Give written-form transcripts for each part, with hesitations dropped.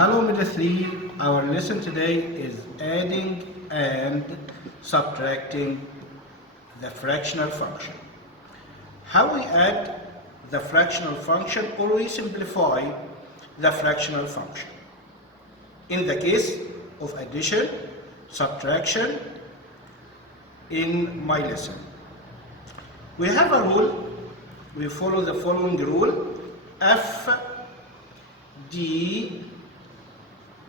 Hello Middle 3, our lesson today is adding and subtracting the fractional function. How we add the fractional function or we simplify the fractional function. In the case of addition, subtraction in my lesson. We have a rule, we follow the following rule, F, D,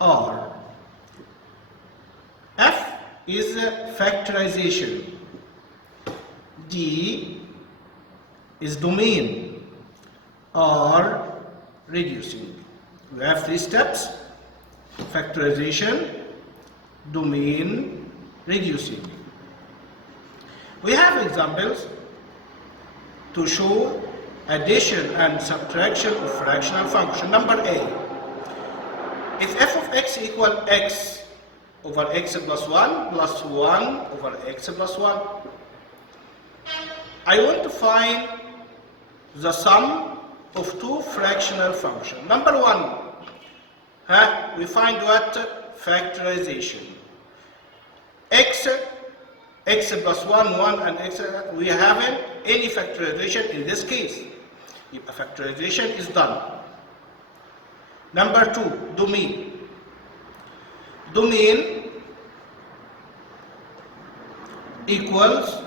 R. F is factorization, D is domain, R reducing. We have three steps: factorization, domain, reducing. We have examples to show addition and subtraction of fractional function. Number A. If f of x equal x over x plus 1 plus 1 over x plus 1, I want to find the sum of two fractional functions. Number 1, we find what? Factorization. X plus 1, 1 and x, we haven't any factorization in this case. If a factorization is done. Number 2, domain. Domain equals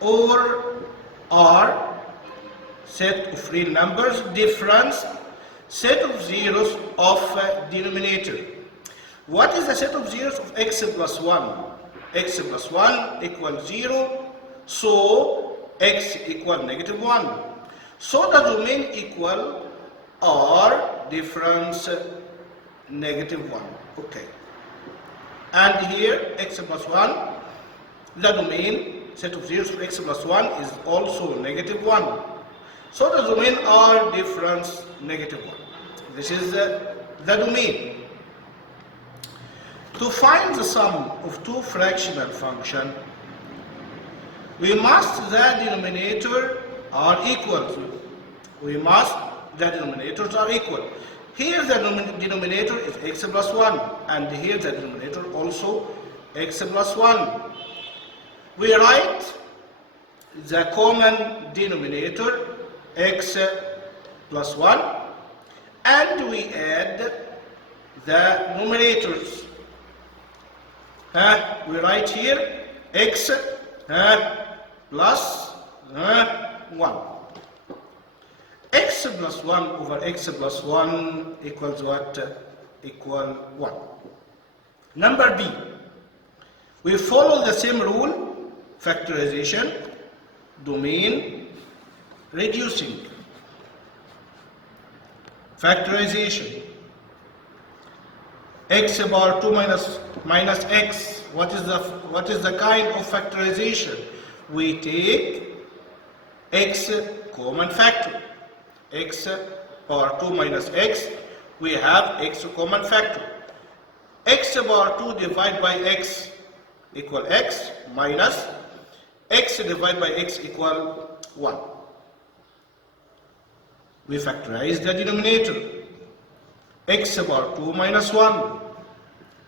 or are set of real numbers, difference, set of zeros of denominator. What is the set of zeros of x plus 1? X plus 1 equals 0, so x equal negative 1. So the domain equal or difference negative 1. Okay. And here x plus 1, the domain set of zeros for x plus 1 is also negative 1. So the domain are difference negative 1. This is the domain. To find the sum of two fractional functions, we must the denominator are equal. We must the denominators are equal. Here the denominator is x plus 1 and here the denominator also x plus 1. We write the common denominator x plus 1 and we add the numerators. We write here x plus 1. X plus 1 over x plus 1 equals what? Equal 1. Number B. We follow the same rule, factorization, domain, reducing. Factorization. X bar 2 minus x. What is the kind of factorization? We take x common factor. X power 2 minus x, we have x common factor. X power 2 divided by x equal x minus x divided by x equal 1. We factorize the denominator. X power 2 minus 1.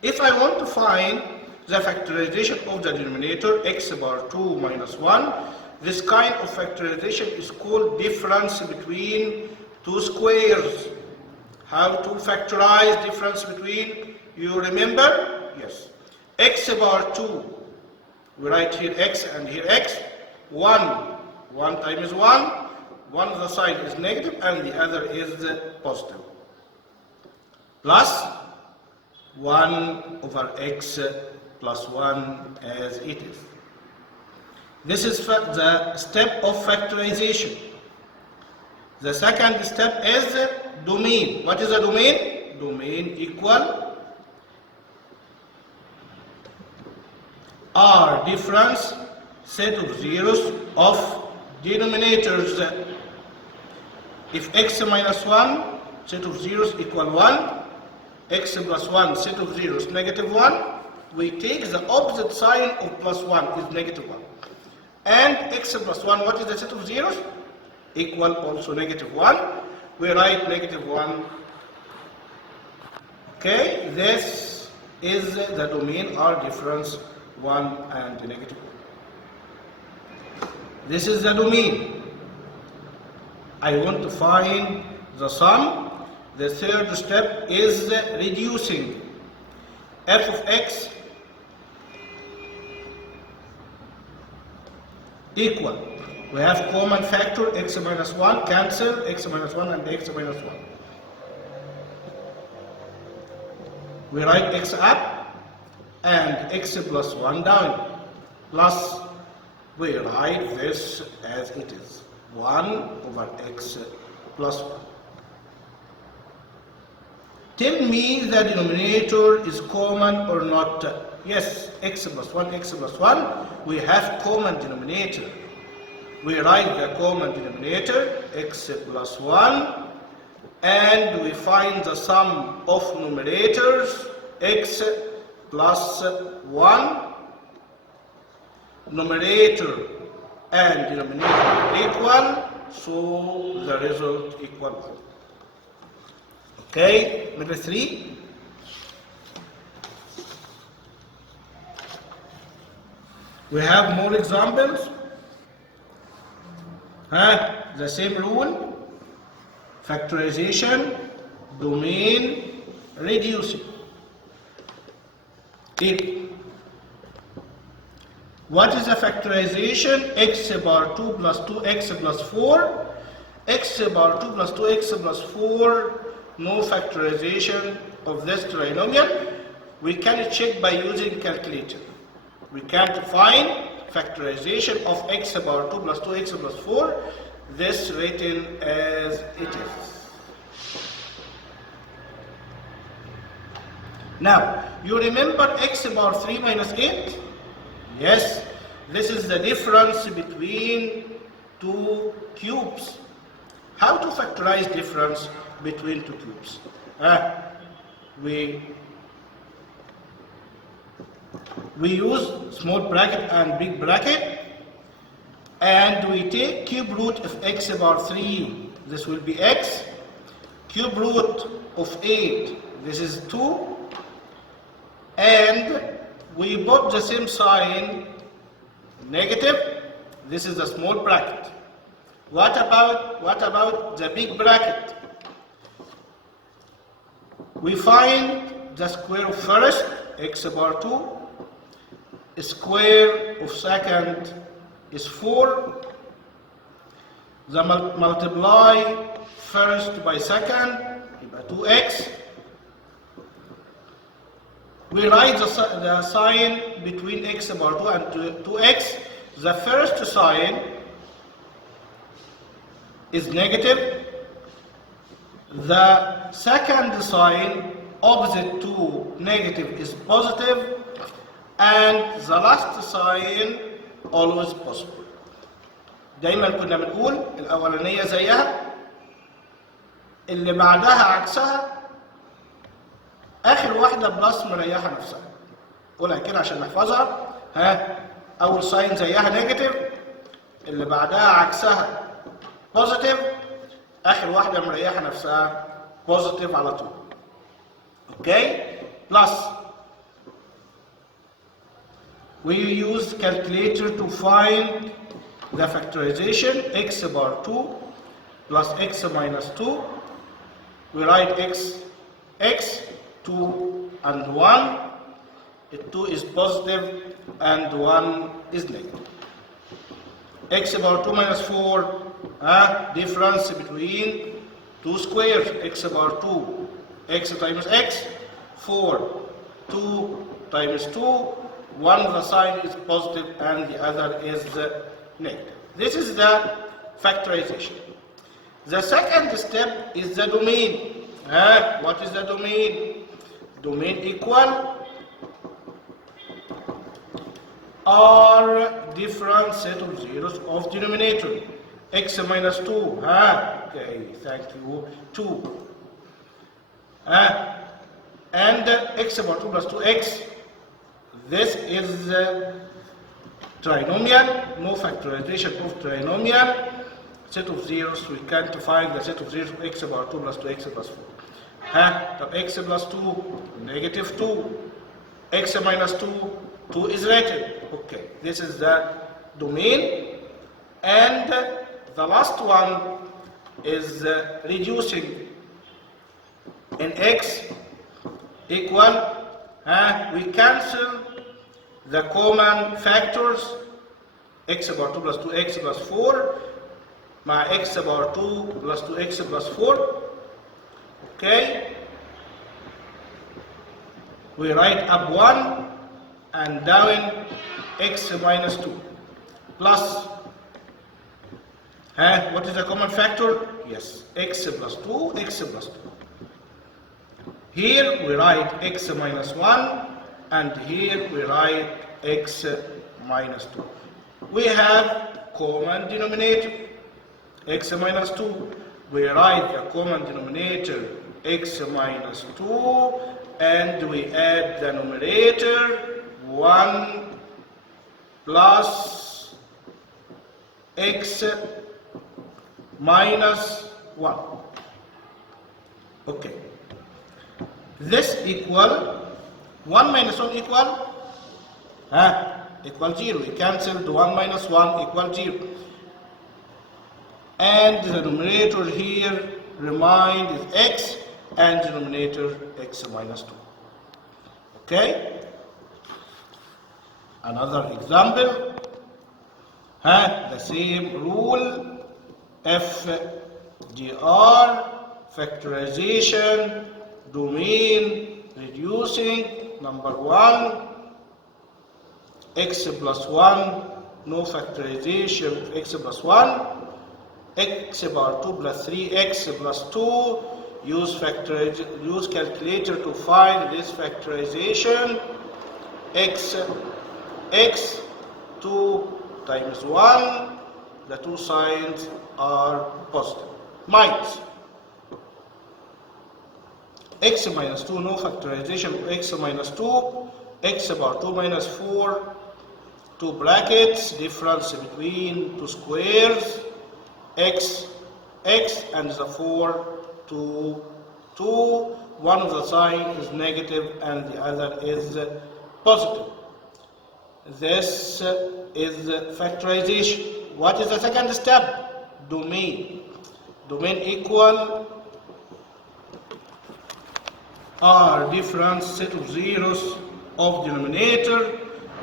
If I want to find the factorization of the denominator, x power 2 minus 1, this kind of factorization is called difference between two squares. How to factorize difference between, you remember? Yes. X power 2, we write here x and here x. 1 times 1, one of the side is negative and the other is positive. Plus 1 over x plus 1 as it is. This is the step of factorization. The second step is domain. What is the domain? Domain equal R difference set of zeros of denominators. If x minus 1 set of zeros equal 1, x plus 1 set of zeros negative 1, we take the opposite sign of plus 1 is negative 1. And x plus 1, what is the set of zeros? Equal also negative 1. We write negative 1 Okay, this is the domain or difference 1 and negative 1. This is the domain. I want to find the sum. The third step is reducing f of x equal. We have common factor x minus 1, cancel x minus 1 and x minus 1. We write x up and x plus 1 down, plus we write this as it is, 1 over x plus 1. Tell me the denominator is common or not. Yes, x plus 1, we have common denominator. We write the common denominator, x plus 1, and we find the sum of numerators, x plus 1, numerator and denominator are equal, so the result equal 1. Okay, number 3. We have more examples. The same rule, factorization, domain, reducing. What is the factorization? X bar 2 plus 2x plus 4. X bar 2 plus 2x plus 4. No factorization of this trinomial. We can check by using calculator. We can't find factorization of x bar 2 plus 2x plus 4. This written as it is. Now, you remember x bar 3 minus 8? Yes, this is the difference between two cubes. How to factorize difference between two cubes? We use small bracket and big bracket, and we take cube root of x bar 3, this will be x, cube root of 8, this is 2, and we put the same sign, negative, this is the small bracket. What about the big bracket? We find the square of first, x bar 2, square of second is 4, the multiply first by second, 2x. We write the sign between x bar 2 and 2x. The first sign is negative. The second sign opposite to negative is positive, and the last sign always possible. دايما كنا بنقول الأولانية زيها، اللي بعدها عكسها، آخر واحدة بلس مريحة نفسها. قولها كده عشان نحفظها. أول ساين زيها نيجاتيف، اللي بعدها عكسها بوزيتيف، آخر واحدة مريحة نفسها بوزيتيف على طول. Okay? Plus. We use calculator to find the factorization, x bar 2 plus x minus 2. We write x, 2 and 1. 2 is positive and 1 is negative. X bar 2 minus 4, difference between two squares, x bar 2, x times x, 4, 2 times 2, one the sign is positive and the other is negative. This is the factorization. The second step is the domain. What is the domain? Domain equal or different set of zeros of denominator. X minus 2. Okay, thank you. 2. And x bar 2 plus 2x. This is trinomial, no factorization of trinomial. Set of zeros, we can't find the set of zeros of x bar 2 plus 2x plus 4. طب x plus 2 negative 2, x minus 2, 2 is written. Okay, this is the domain. And the last one is reducing in x equal, we cancel the common factors, x power 2 plus 2x plus 4 مع x power 2 plus 2x plus 4. Okay, we write up 1 and down x minus 2 plus, what is the common factor? Yes, x plus 2, x plus 2. Here we write x minus 1 and here we write x minus 2. We have common denominator, x minus 2. We write the common denominator x minus 2 and we add the numerator 1 plus x minus 1. Okay. This equal 1 minus 1 equal equal 0. We cancelled 1 minus 1 equal 0. And the numerator here remained is x and denominator x minus 2. Okay? Another example. The same rule. FDR, factorization, domain, reducing, number 1, x plus 1, no factorization of x plus 1, x power 2 plus 3x plus 2, use calculator to find this factorization, x 2 times 1, the two signs are positive, minus x minus 2, no factorization of x minus 2, x power 2 minus 4, two brackets, difference between two squares, x and the 4, 2, one of the sign is negative and the other is positive. This is factorization. What is the second step? Domain. Domain equal are different set of zeros of denominator.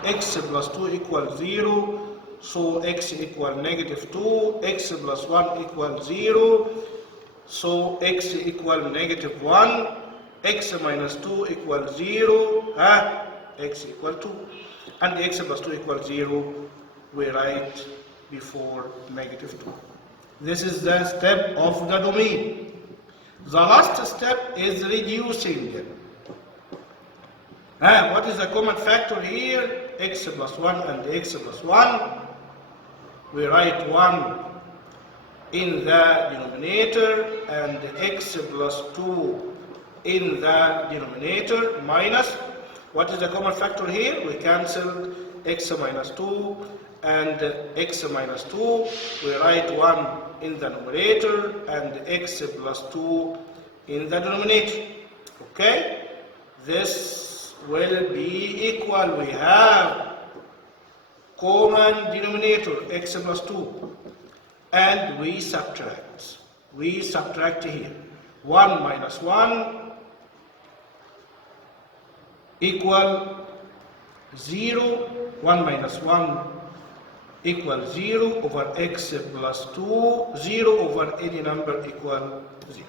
X plus 2 equals 0, so x equal negative 2, x plus 1 equals 0, so x equal negative 1, x minus 2 equals 0, x equal 2, and x plus 2 equals 0, we write before negative 2. This is the step of the domain. The last step is reducing. What is the common factor here? X plus 1 and x plus 1. We write 1 in the denominator and x plus 2 in the denominator minus. What is the common factor here? We cancel x minus 2 and x minus 2. We write 1 in the numerator and x plus 2 in the denominator. Okay? This will be equal. We have common denominator x plus 2 and we subtract. We subtract here. 1 minus 1 equal 0. 1 minus 1 equal 0 over x plus 2. 0 over any number equal 0.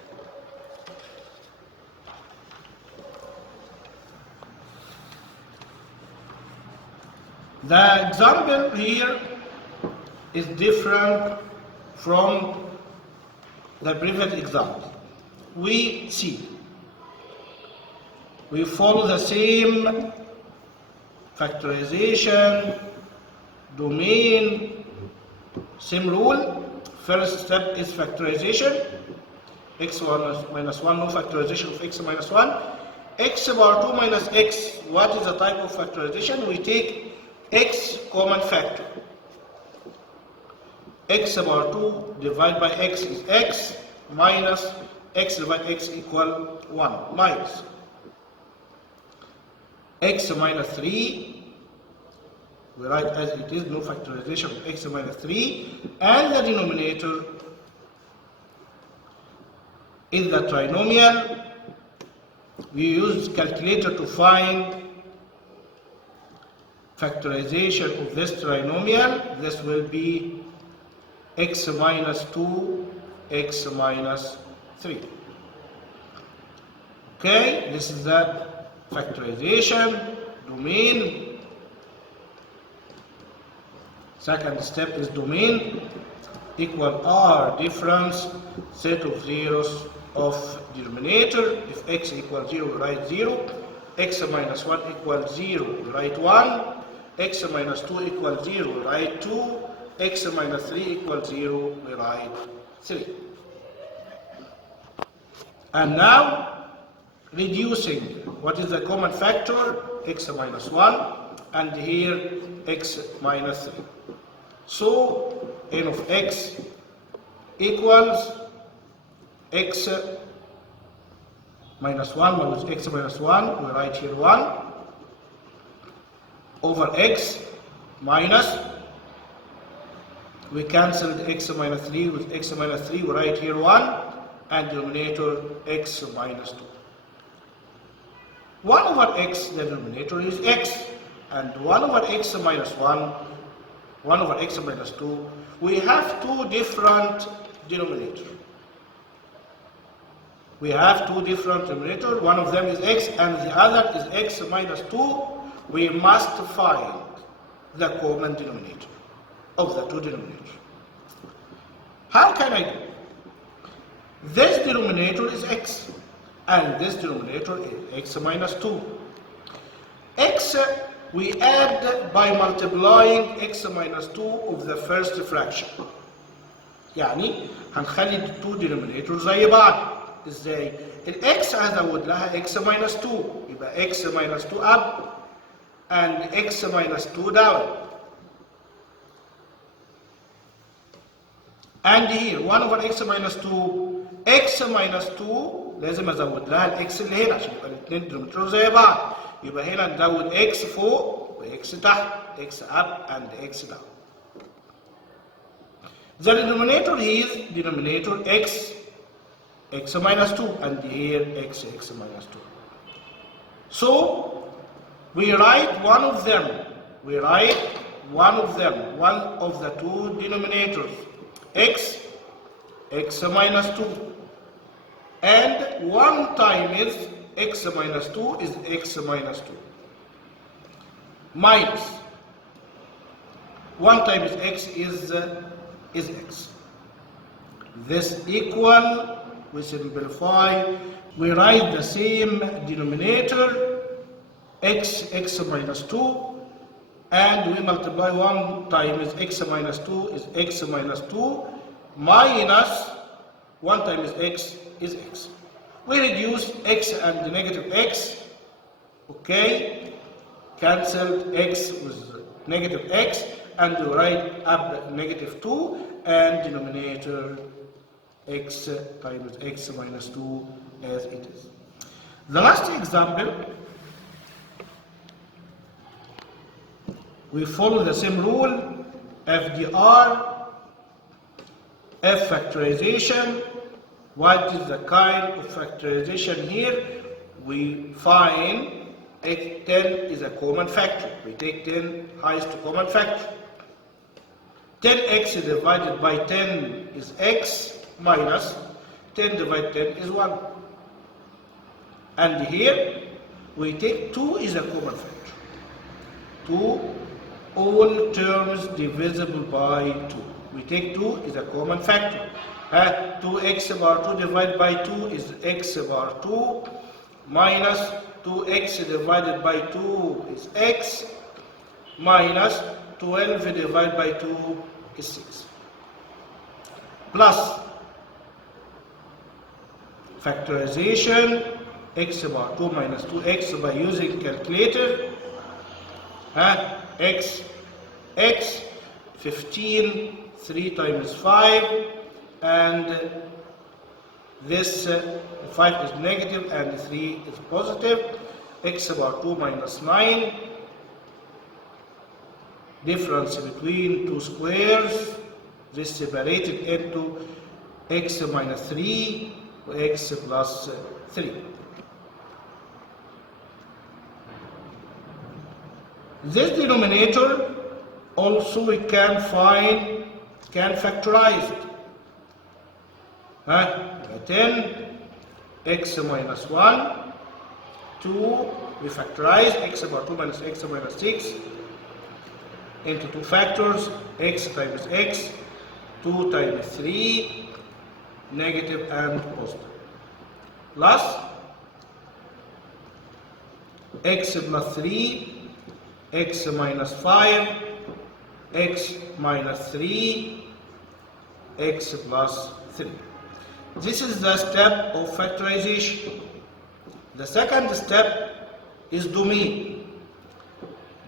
The example here is different from the previous example. We see, we follow the same factorization, domain, same rule. First step is factorization. X1 minus 1, no factorization of x minus 1. X power 2 minus x, what is the type of factorization? We take x common factor. X power 2 divided by x is x minus x divided x equal 1 minus x minus 3, we write as it is, no factorization of x minus 3, and the denominator is the trinomial. We use calculator to find factorization of this trinomial. This will be x minus 2, x minus 3. Okay, this is the factorization domain. Second step is domain equal r difference set of zeros of denominator. If x equals 0, we write 0. X minus 1 equals 0, we write 1. X minus 2 equals 0, we write 2. X minus 3 equals 0, we write 3. And now, reducing, what is the common factor? X minus 1, and here x minus 3. So, n of x equals x minus 1 minus x minus 1, we write here 1, over x minus, we cancel the x minus 3 with x minus 3, we write here 1, and denominator x minus 2. 1 over x, the denominator is x, and 1 over x minus 1, 1 over x minus 2, we have two different denominators. We have two different denominators, one of them is x and the other is x minus 2. We must find the common denominator of the two denominators. How can I do? This denominator is x and this denominator is x minus 2. X we add by multiplying x minus 2 of the first fraction. يعني هنخلي التو denominators زي بعض. ازاي؟ الاكس هزود لها x minus 2 يبقى x minus 2 up and x minus 2 down. And here 1 over x minus 2, x minus 2 لازم ازود لها الاكس اللي هنا عشان يبقى الاثنين denominators زي بعض. يبقى هنا نزود x فوق و x تحت، x up and x down. The denominator is denominator x minus 2 and here x minus 2. So we write one of them, one of the two denominators, x minus 2, and one time is x minus 2 is x minus 2, minus one time is x is x. This equal, we simplify, we write the same denominator, x minus 2, and we multiply one time is x minus 2 is x minus 2, minus one time is x is x. We reduce x and the negative x, okay, cancelled x with negative x, and we write up negative 2 and denominator x times x minus 2 as it is. The last example, we follow the same rule, FDR, F factorization. What is the kind of factorization here? We find 10 is a common factor. We take 10 highest common factor. 10x divided by 10 is x minus 10 divided 10 is 1. And here we take 2 is a common factor. 2, all terms divisible by 2. We take 2 is a common factor. 2x bar 2 divided by 2 is x bar 2 minus 2x divided by 2 is x minus 12 divided by 2 is 6 plus factorization x bar 2 minus 2x by using calculator, x 15, 3 times 5 and This 5 is negative and 3 is positive. X bar 2 minus 9. Difference between two squares. This separated into x minus 3 or x plus 3. This denominator also we can factorize it. 10 x minus 1, 2, we factorize x bar 2 minus x minus 6 into two factors, x times x, 2 times 3, negative and positive, plus x plus 3, x minus 5, x minus 3, x plus 3. This is the step of factorization. The second step is domain.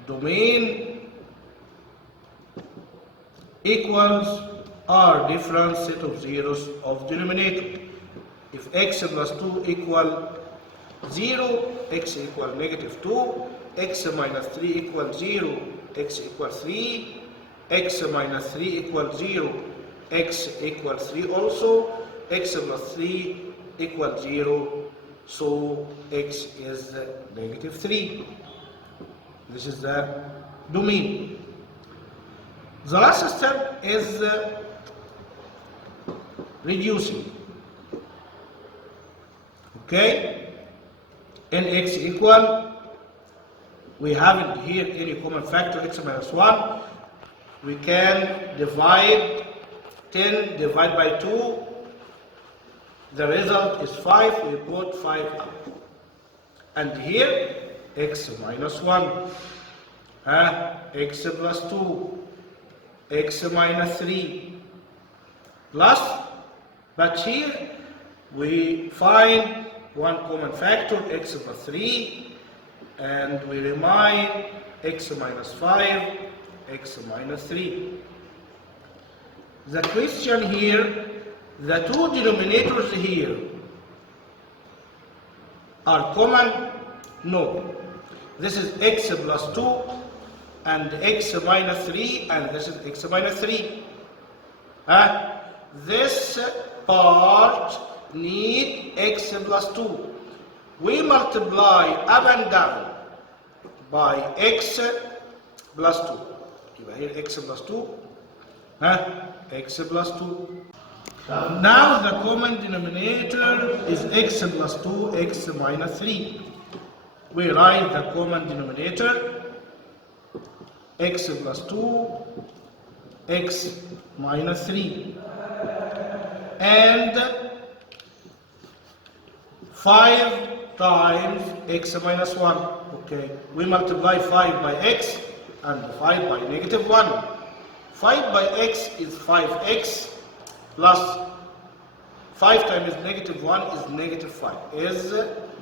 Domain equals R different set of zeros of denominator. If x plus 2 equal 0, x equal negative 2, x minus 3 equal 0, x equal 3, x minus 3 equal 0, x equal 3 also, x plus 3 equal 0, so x is negative 3. This is the domain. The last step is reducing. Okay? In x equal, we haven't here any common factor, x minus 1. We can divide 10 divided by 2. The result is 5. We put 5 up. And here, x minus 1, x plus 2, x minus 3, plus, but here we find one common factor, x plus 3, and we remind x minus 5, x minus 3. The question here, the two denominators here are common? No. This is x plus 2 and x minus 3, and this is x minus 3. This part need x plus 2. We multiply up and down by x plus 2. Here x plus 2, x plus 2. Now the common denominator is x plus 2, x minus 3. We write the common denominator, x plus 2, x minus 3. And 5 times x minus 1. Okay, we multiply 5 by x and 5 by negative 1. 5 by x is 5x plus 5 times negative 1 is negative 5. Is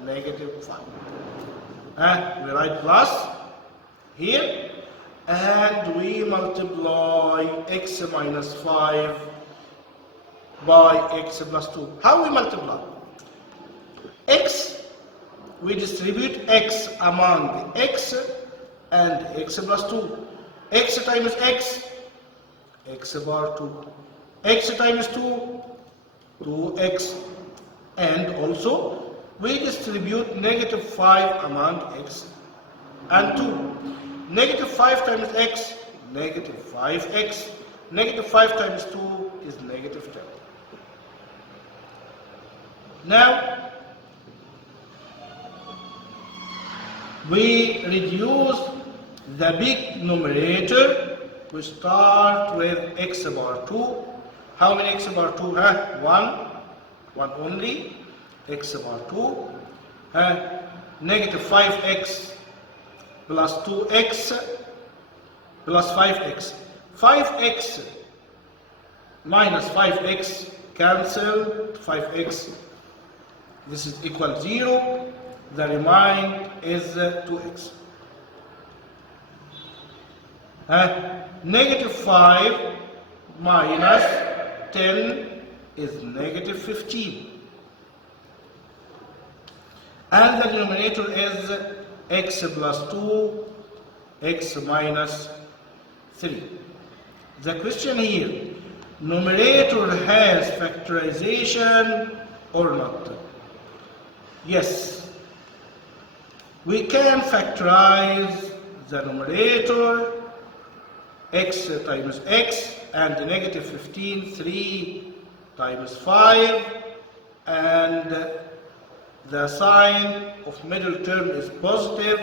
negative 5. And we write plus here, and we multiply x minus 5 by x plus 2. How we multiply? X, we distribute x among x and x plus 2. X times x, x bar 2. X times 2, 2x. And also, we distribute negative 5 among x and 2. Negative 5 times x, negative 5x. Negative 5 times 2 is negative 10. Now, we reduce the big numerator. We start with x bar 2. How many x bar 2? 1 only. X bar 2. Negative 5x plus 2x plus 5x. 5x minus 5x cancel. 5x. This is equal 0. The remainder is 2x. Negative 5 minus 10 is negative 15. and the denominator is x plus 2, x minus 3. The question here, numerator has factorization or not? Yes, we can factorize the numerator x times x and negative 15, 3 times 5, and the sign of middle term is positive.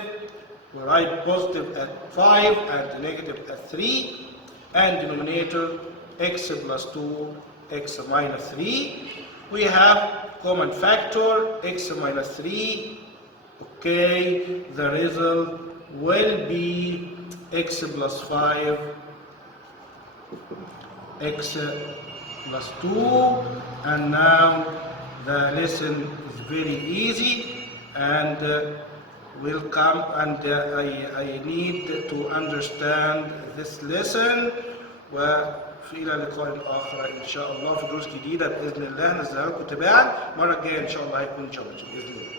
We write positive at 5 and negative at 3, and denominator x plus 2, x minus 3. We have common factor x minus 3. Okay, the result will be x plus 5, x plus 2, and now the lesson is very easy, and will come, and I need to understand this lesson. وإلى لقاء آخر إن شاء الله في دروس جديدة بإذن الله نزلها لكم تباعا. المرة الجاية إن شاء الله هيكون تشالنج بإذن الله.